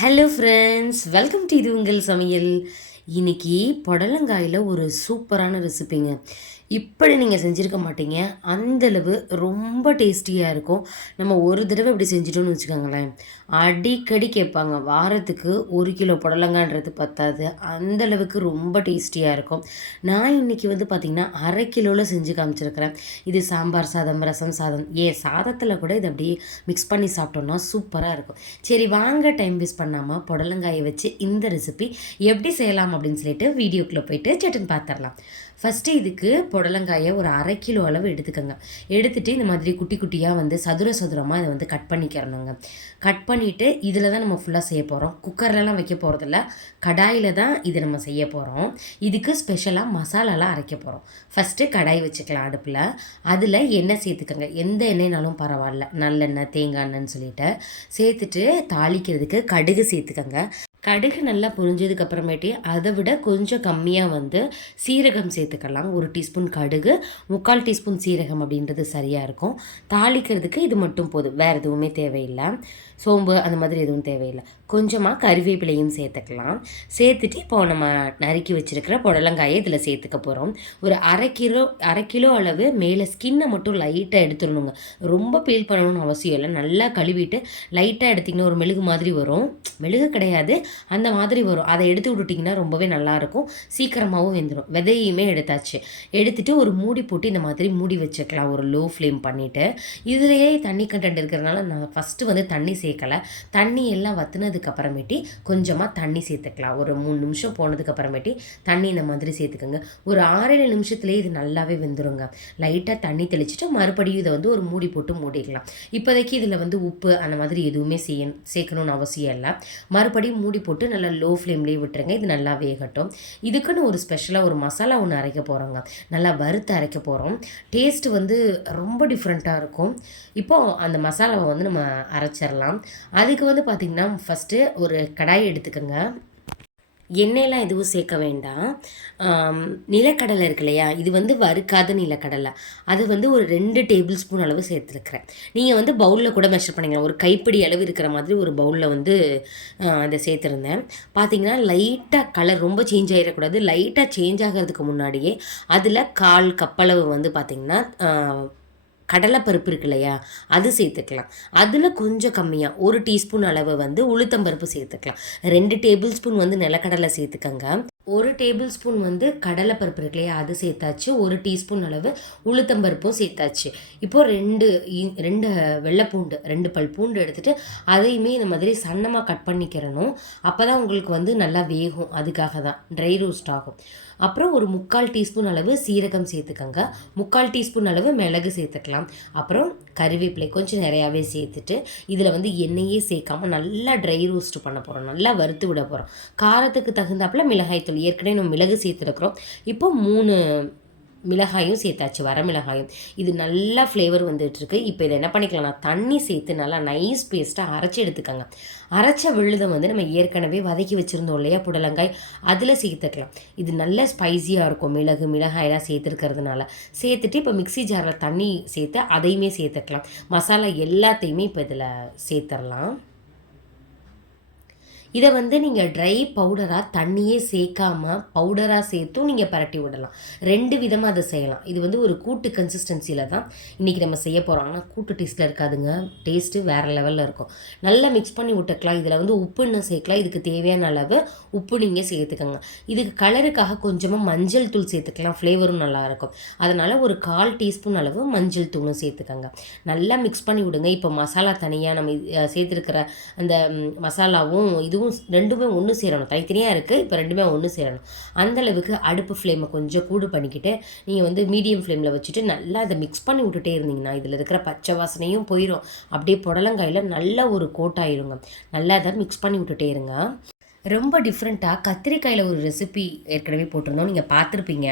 Hello friends, welcome to இது உங்கள் சமையல். இன்னைக்கு புடலங்காயில் ஒரு சூப்பரான ரெசிபிங்க. இப்படி நீங்கள் செஞ்சுருக்க மாட்டீங்க. அந்தளவு ரொம்ப டேஸ்டியாக இருக்கும். நம்ம ஒரு தடவை இப்படி செஞ்சிட்டோன்னு வச்சுக்கோங்களேன், அடிக்கடி கேட்பாங்க. வாரத்துக்கு 1 கிலோ புடலங்கான்றது பத்தாது, அந்தளவுக்கு ரொம்ப டேஸ்டியாக இருக்கும். நான் இன்றைக்கி பார்த்திங்கன்னா 1/2 கிலோவில் செஞ்சு காமிச்சிருக்கிறேன். இது சாம்பார் சாதம், ரசம் சாதம், சாதத்தில் கூட இதை அப்படியே மிக்ஸ் பண்ணி சாப்பிட்டோன்னா சூப்பராக இருக்கும். சரி வாங்க, டைம் வேஸ்ட் பண்ணாமல் புடலங்காயை வச்சு இந்த ரெசிபி எப்படி செய்யலாம் அப்படின்னு சொல்லிட்டு வீடியோக்குள்ளே போயிட்டு சட்டுன்னு பார்த்துடலாம். ஃபஸ்ட்டு இதுக்கு புடலங்காயை ஒரு 1/2 கிலோ அளவு எடுத்துக்கோங்க. எடுத்துகிட்டு இந்த மாதிரி குட்டி குட்டியாக சதுரமாக இதை கட் பண்ணிக்கிறணுங்க. கட் பண்ணிவிட்டு இதில் தான் நம்ம ஃபுல்லாக செய்ய போகிறோம். குக்கர்லலாம் வைக்க போகிறதில்ல, கடாயில் தான் இது நம்ம செய்ய போகிறோம். இதுக்கு ஸ்பெஷலாக மசாலாலாம் அரைக்க போகிறோம். ஃபஸ்ட்டு கடாய் வச்சுக்கலாம் அடுப்பில். அதில் எண்ணெய் சேர்த்துக்கோங்க. எந்த எண்ணெய்னாலும் பரவாயில்ல, நல்லெண்ணெய், தேங்காய் எண்ணெய்ன்னு சொல்லிட்டு சேர்த்துட்டு தாளிக்கிறதுக்கு கடுகு சேர்த்துக்கோங்க. கடுகு நல்லா பொரிஞ்சதுக்கு அப்புறமேட்டு அதை விட கொஞ்சம் கம்மியாக சீரகம் சேர்த்துக்கலாம். 1 டீஸ்பூன் கடுகு, 3/4 டீஸ்பூன் சீரகம் அப்படின்றது சரியாக இருக்கும். தாளிக்கிறதுக்கு இது மட்டும் போதும், வேறு எதுவுமே தேவையில்லை. சோம்பு அந்த மாதிரி எதுவும் தேவையில்லை. கொஞ்சமாக கறிவேப்பிலையும் சேர்த்துக்கலாம். சேர்த்துட்டு இப்போ நம்ம நறுக்கி வச்சுருக்கிற புடலங்காயை இதில் சேர்த்துக்க போகிறோம். ஒரு 1/2 கிலோ அளவு மேலே ஸ்கின்னை மட்டும் லைட்டாக எடுத்துடணுங்க. ரொம்ப பீல் பண்ணணும்னு அவசியம் இல்லை. நல்லா கழுவிட்டு லைட்டாக எடுத்திங்கன்னா ஒரு மெழுகு மாதிரி வரும். மெழுகு கிடையாது, அந்த மாதிரி வரும். அதை எடுத்து விட்டுட்டிங்கன்னா ரொம்பவே நல்லாயிருக்கும். சீக்கிரமாகவும் வெந்துடும். விதையுமே எடுத்தாச்சு. எடுத்துகிட்டு ஒரு மூடி போட்டு இந்த மாதிரி மூடி வச்சுக்கலாம், ஒரு லோ ஃப்ளேம் பண்ணிவிட்டு. இதுலேயே தண்ணி கண்டென்ட் இருக்கிறதுனால நான் ஃபஸ்ட்டு தண்ணி சேர்க்கலை. தண்ணி எல்லாம் வற்றுனதுக்கு அப்புறமேட்டி கொஞ்சமாக தண்ணி சேர்த்துக்கலாம். ஒரு 3 நிமிஷம் போனதுக்கு அப்புறமேட்டி தண்ணி இந்த மாதிரி சேர்த்துக்கோங்க. ஒரு 6-7 நிமிஷத்துலேயே இது நல்லாவே வெந்துருங்க. லைட்டாக தண்ணி தெளிச்சுட்டு மறுபடியும் இதை ஒரு மூடி போட்டு மூடிக்கலாம். இப்போதைக்கு இதில் உப்பு அந்த மாதிரி எதுவுமே சேர்க்கணும்னு அவசியம் இல்லை. மறுபடியும் மூடி போட்டு நல்லா லோ ஃப்ளேம்லேயே விட்டுருங்க. இது நல்லா வேகட்டும். இதுக்குன்னு ஒரு ஸ்பெஷலாக ஒரு மசாலா ஒன்று அரைக்க போகிறோங்க. நல்லா வறுத்து அரைக்க போகிறோம். டேஸ்ட்டு ரொம்ப டிஃப்ரெண்ட்டாக இருக்கும். இப்போது அந்த மசாலாவை நம்ம அரைச்சிடலாம். அதுக்கு பார்த்திங்கன்னா ஃபஸ்ட்டு ஒரு கடாய் எடுத்துக்கோங்க. எண்ணெயெல்லாம் எதுவும் சேர்க்க வேண்டாம். நிலக்கடலை இருக்கு இல்லையா, இது வறுக்காத நிலக்கடலை. அது ஒரு 2 டேபிள் ஸ்பூன் அளவு சேர்த்துருக்குறேன். நீங்கள் பவுலில் கூட மெஷர் பண்ணிக்கலாம். ஒரு கைப்பிடி அளவு இருக்கிற மாதிரி ஒரு பவுலில் அதை சேர்த்துருந்தேன். பார்த்தீங்கன்னா லைட்டாக கலர் ரொம்ப சேஞ்ச் ஆகிடக்கூடாது. லைட்டாக சேஞ்ச் ஆகிறதுக்கு முன்னாடியே அதில் 1/4 கப்பளவு பார்த்திங்கன்னா கடலைப்பருப்பு இருக்கு இல்லையா, அது சேர்த்துக்கலாம். அதில் கொஞ்சம் கம்மியாக 1 டீஸ்பூன் அளவு உளுத்தம்பருப்பு சேர்த்துக்கலாம். 2 டேபிள் ஸ்பூன் நிலக்கடலை சேர்த்துக்கங்க. 1 டேபிள் ஸ்பூன் கடலைப்பருப்பு இருக்கு இல்லையா, அது சேர்த்தாச்சு. 1 டீஸ்பூன் அளவு உளுத்தம்பருப்பும் சேர்த்தாச்சு. இப்போது 2 வெள்ளைப்பூண்டு, 2 பல் பூண்டு எடுத்துகிட்டு அதையுமே இந்த மாதிரி சன்னமாக கட் பண்ணிக்கிறணும். அப்போ தான் உங்களுக்கு நல்லா வேகும். அதுக்காக தான் ட்ரை ரோஸ்ட் ஆகும். அப்புறம் ஒரு 3/4 டீஸ்பூன் அளவு சீரகம் சேர்த்துக்கங்க. 3/4 டீஸ்பூன் அளவு மிளகு சேர்த்துக்கலாம். அப்புறம் கறிவேப்பிலை கொஞ்சம் நிறையாவே சேர்த்துட்டு இதில் எண்ணெயே சேர்க்காமல் நல்லா ட்ரை ரோஸ்ட் பண்ண போகிறோம். நல்லா வறுத்து விட போகிறோம். காரத்துக்கு தகுந்தாப்பில் மிளகாய்த்தூள், ஏற்கனவே நம்ம மிளகு சேர்த்துருக்குறோம். இப்போ 3 மிளகாயும் சேர்த்தாச்சு, வரமிளகாயும். இது நல்லா ஃப்ளேவர் வந்துட்டுருக்கு. இப்போ இதை என்ன பண்ணிக்கலாம்னா தண்ணி சேர்த்து நல்லா நைஸ் பேஸ்ட்டாக அரைச்சி எடுத்துக்கோங்க. அரைச்ச விழுதை நம்ம ஏற்கனவே வதக்கி வச்சுருந்தோம் இல்லையா புடலங்காய், அதில் சேர்த்துக்கலாம். இது நல்ல ஸ்பைஸியாக இருக்கும். மிளகாயெல்லாம் சேர்த்துருக்கிறதுனால சேர்த்துட்டு இப்போ மிக்ஸி ஜாரில் தண்ணி சேர்த்து அதையுமே சேர்த்துக்கலாம். மசாலா எல்லாத்தையுமே இப்போ இதில் சேர்த்துடலாம். இதை நீங்கள் ட்ரை பவுடராக தண்ணியே சேர்க்காமல் பவுடராக சேர்த்தும் நீங்கள் பரட்டி விடலாம். 2 விதமாக அதை செய்யலாம். இது ஒரு கூட்டு கன்சிஸ்டன்சியில் தான் இன்றைக்கி நம்ம செய்ய போகிறோம். ஆனால் கூட்டு டேஸ்ட்டில் இருக்காதுங்க, டேஸ்ட்டு வேறு லெவலில் இருக்கும். நல்லா மிக்ஸ் பண்ணி விட்டுக்கலாம். இதில் உப்பு இன்னும் சேர்க்கலாம். இதுக்கு தேவையான அளவு உப்பு நீங்கள் சேர்த்துக்கோங்க. இதுக்கு கலருக்காக கொஞ்சமாக மஞ்சள் தூள் சேர்த்துக்கலாம், ஃப்ளேவரும் நல்லாயிருக்கும். அதனால் ஒரு 1/4 டீஸ்பூன் அளவு மஞ்சள் தூளும் சேர்த்துக்கோங்க. நல்லா மிக்ஸ் பண்ணி விடுங்க. இப்போ மசாலா தனியாக நம்ம சேர்த்துருக்கிற அந்த மசாலாவும் இதுவும் ரெண்டுமே ஒன்று சேரணும். தனித்தனியாக இருக்குது, இப்போ ரெண்டுமே ஒன்று சேரணும். அந்தளவுக்கு அடுப்பு ஃப்ளேமை கொஞ்சம் கூடு பண்ணிக்கிட்டு நீங்கள் மீடியம் ஃப்ளேமில் வச்சுட்டு நல்லா அதை மிக்ஸ் பண்ணி விட்டுட்டே இருந்தீங்கன்னா இதில் இருக்கிற பச்சை வாசனையும் போயிடும். அப்படியே புடலங்காயில் நல்ல ஒரு கோட்டாயிருங்க. நல்லா அதை மிக்ஸ் பண்ணி விட்டுட்டே இருங்க. ரொம்ப டிஃப்ரெண்ட்டாக கத்திரிக்காயில் ஒரு ரெசிபி ஏற்கனவே போட்டிருந்தோம், நீங்கள் பார்த்துருப்பீங்க.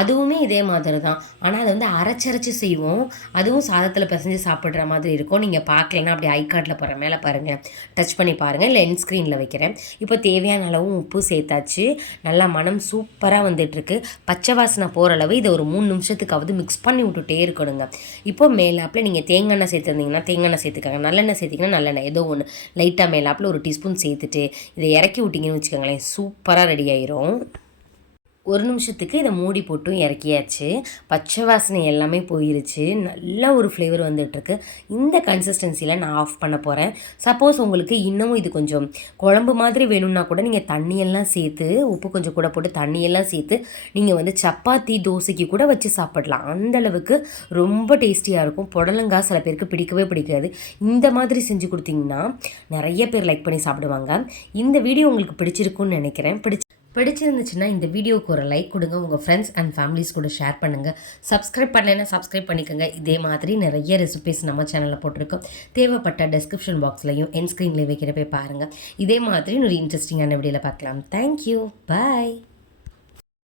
அதுவுமே இதே மாதிரி தான். ஆனால் அதை வந்து அரைச்சரைச்சி செய்வோம். அதுவும் சாதத்தில் பிசைஞ்சு சாப்பிட்ற மாதிரி இருக்கும். நீங்கள் பார்க்கலன்னா அப்படி ஐ கார்டில் போகிற மேலே பாருங்கள், டச் பண்ணி பாருங்கள், இல்லை எண்ட் ஸ்க்ரீனில் வைக்கிறேன். இப்போ தேவையான அளவும் உப்பு சேர்த்தாச்சு. நல்லா மனம் சூப்பராக வந்துட்டுருக்கு. பச்சை வாசனை போகிற அளவு இதை ஒரு 3 நிமிஷத்துக்காவது மிக்ஸ் பண்ணி விட்டுட்டே இருக்கணுங்க. இப்போ மேலாப்பில் நீங்கள் தேங்காய் எண்ணெய் சேர்த்துருந்தீங்கன்னா தேங்காய் எண்ணெய் சேர்த்துக்காங்க, நல்லெண்ணெய் சேர்த்திங்கன்னா நல்லெண்ணெய், ஏதோ ஒன்று லைட்டாக மேலாப்பில் ஒரு டீஸ்பூன் சேர்த்துட்டு இதை இறக்கி விட்டிங்கன்னு வச்சுக்கோங்களேன், சூப்பராக ரெடி ஆயிரும். 1 நிமிஷத்துக்கு இதை மூடி போட்டும் இறக்கியாச்சு. பச்சை வாசனை எல்லாமே போயிருச்சு. நல்ல ஒரு ஃப்ளேவர் வந்துட்டுருக்கு. இந்த கன்சிஸ்டன்சியில் நான் ஆஃப் பண்ண போகிறேன். சப்போஸ் உங்களுக்கு இன்னமும் இது கொஞ்சம் குழம்பு மாதிரி வேணும்னா கூட நீங்கள் தண்ணியெல்லாம் சேர்த்து, உப்பு கொஞ்சம் கூட போட்டு தண்ணியெல்லாம் சேர்த்து நீங்கள் வந்து சப்பாத்தி தோசைக்கு கூட வச்சு சாப்பிடலாம். அந்தளவுக்கு ரொம்ப டேஸ்டியாக இருக்கும். புடலங்காய் சில பேருக்கு பிடிக்கவே பிடிக்காது. இந்த மாதிரி செஞ்சு கொடுத்தீங்கன்னா நிறைய பேர் லைக் பண்ணி சாப்பிடுவாங்க. இந்த வீடியோ உங்களுக்கு பிடிச்சிருக்குன்னு நினைக்கிறேன். பிடிச்சிருந்துச்சுன்னா இந்த வீடியோவுக்கு ஒரு லைக் கொடுங்க. உங்கள் ஃப்ரெண்ட்ஸ் அண்ட் ஃபேமிலிஸ் கூட ஷேர் பண்ணுங்கள். சப்ஸ்கிரைப் பண்ணலைன்னா சப்ஸ்கிரைப் பண்ணிக்கோங்க. இதே மாதிரி நிறைய ரெசிபிஸ் நம்ம சேனலில் போட்டிருக்கோம். தேவைப்பட்ட டெஸ்கிரிப்ஷன் பாக்ஸ்லையும் என் ஸ்க்ரீன்லேயும் வைக்கிற போய் பாருங்கள். இதே மாதிரி ஒரு இன்ட்ரெஸ்டிங்கான வீடியோவில் பார்க்கலாம். தேங்க்யூ, பாய்.